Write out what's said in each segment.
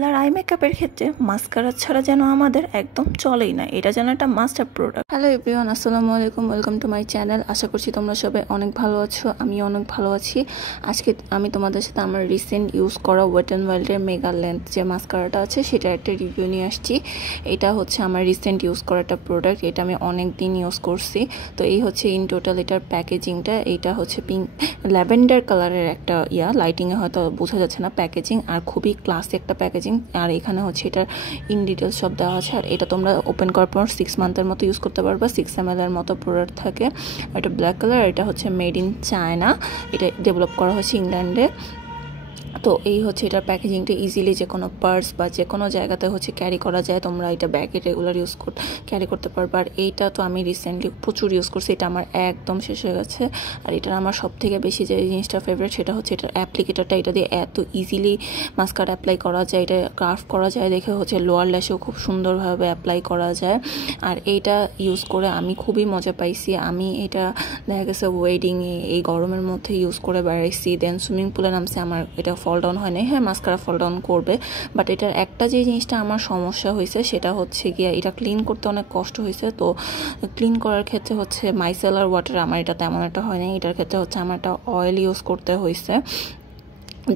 Regular I মেকআপের ক্ষেত্রে mascara ছাড়া যেন আমাদের একদম চলেই না, এটা যেন একটা must have product. Hello everyone, আসসালামু আলাইকুম, ওয়েলকাম টু মাই চ্যানেল। আশা করছি তোমরা সবাই অনেক ভালো আছো, আমি অনেক ভালো আছি। আজকে আমি তোমাদের সাথে আমার রিসেন্ট ইউজ করা ওয়েট অ্যান্ড ওয়াইল্ডের মেগা লেন্থ যে মাস্কারাটা আছে সেটার একটা রিভিউ নিয়ে আসছি। এটা হচ্ছে আমার রিসেন্ট ইউজ করা একটা প্রোডাক্ট, এটা আমি অনেক দিন ইউজ করছি। তো এই হচ্ছে ইন টোটাল এটার প্যাকেজিংটা। এইটা হচ্ছে পিঙ্ক ল্যাভেন্ডার কালারের একটা লাইটিংয়ে হয়তো বোঝা যাচ্ছে না প্যাকেজিং, আর খুবই ক্লাসি একটা প্যাকেজিং। আর এখানে হচ্ছে এটার ইন ডিটেলস সব দেওয়া আছে। আর এটা তোমরা ওপেন করার পর 6 মান্থের মতো ইউজ করতে পারবা। 6 ml এর মতো প্রোডাক্ট থাকে। এটা ব্ল্যাক কালার, এটা হচ্ছে মেড ইন চায়না, এটা ডেভেলপ করা হয়েছে ইংল্যান্ডে। তো এই হচ্ছে এটার প্যাকেজিংটা ইজিলি যে কোনো পার্স বা যে কোনো জায়গাতে হচ্ছে ক্যারি করা যায়, তোমরা এটা ব্যাগে রেগুলার ক্যারি করতে পারবে। আর এইটা তো আমি রিসেন্টলি প্রচুর ইউজ করছি, এটা আমার একদম শেষ হয়ে গেছে। আর এটার আমার সব থেকে বেশি যে জিনিসটা ফেভারিট সেটা হচ্ছে এটার অ্যাপ্লিকেটারটা। এটা দিয়ে এত ইজিলি মাস্কারা অ্যাপ্লাই করা যায়, এটা কার্ভ করা যায় দেখে হচ্ছে লোয়ার ল্যাশেও খুব সুন্দরভাবে অ্যাপ্লাই করা যায়। আর এইটা ইউজ করে আমি খুবই মজা পাইছি। আমি এটা দেখা গেছে ওয়েডিংয়ে এই গরমের মধ্যে ইউজ করে বেড়াইছি, দেন সুইমিং পুলে নামছে, আমার এটা ফল ডাউন হয় না। হ্যাঁ, মাস্কারা ফল ডাউন করবে, বাট এটার একটা যে জিনিসটা আমার সমস্যা হয়েছে সেটা হচ্ছে গিয়ে এটা ক্লিন করতে অনেক কষ্ট হয়েছে। তো ক্লিন করার ক্ষেত্রে হচ্ছে মাইসেলার ওয়াটার আমার এটা তেমন একটা হয় না, এটার ক্ষেত্রে হচ্ছে আমার একটা অয়েল ইউজ করতে হয়েছে,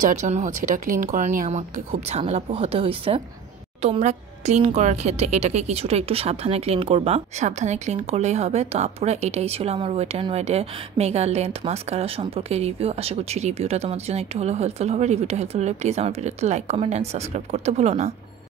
যার জন্য হচ্ছে এটা ক্লিন করা নিয়ে আমাকে খুব ঝামেলা পোহাতে হয়েছে। তোমরা ক্লিন করার ক্ষেত্রে এটাকে কিছুটা একটু সাবধানে ক্লিন করবা, সাবধানে ক্লিন করলেই হবে। তো আপুরা, এটাই ছিল আমার ওয়েট অ্যান্ড ওয়াইল্ডের মেগা লেন্থ মাস্কারা সম্পর্কে রিভিউ। আশা করছি রিভিউটা তোমাদের জন্য একটু হলেও হেল্পফুল হবে। রিভিউটা হেল্পফুল হলে প্লিজ আমার ভিডিওতে লাইক, কমেন্ট অ্যান্ড সাবস্ক্রাইব করতে ভুলো না।